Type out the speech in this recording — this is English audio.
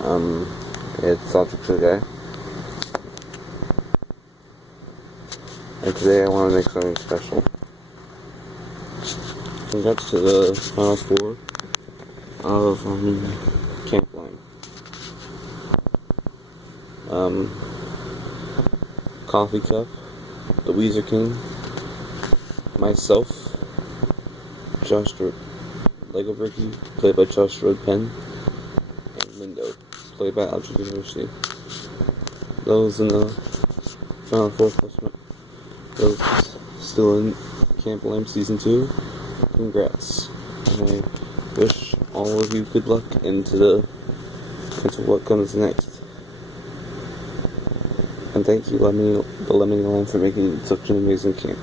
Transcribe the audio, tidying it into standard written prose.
It's Ultra Guy, and today I want to make something special. Congrats to the Final Four of Camp Line. Coffee Cup, the Wheezer King, myself, Josh Lego Bricky, played by Josh Penn, and Lindo, played by Algebra University. Those in the Final Four plus those still in Camp Line Season 2, congrats. And I wish all of you good luck into what comes next. And thank you, TheLemonyLime, for making such an amazing camp.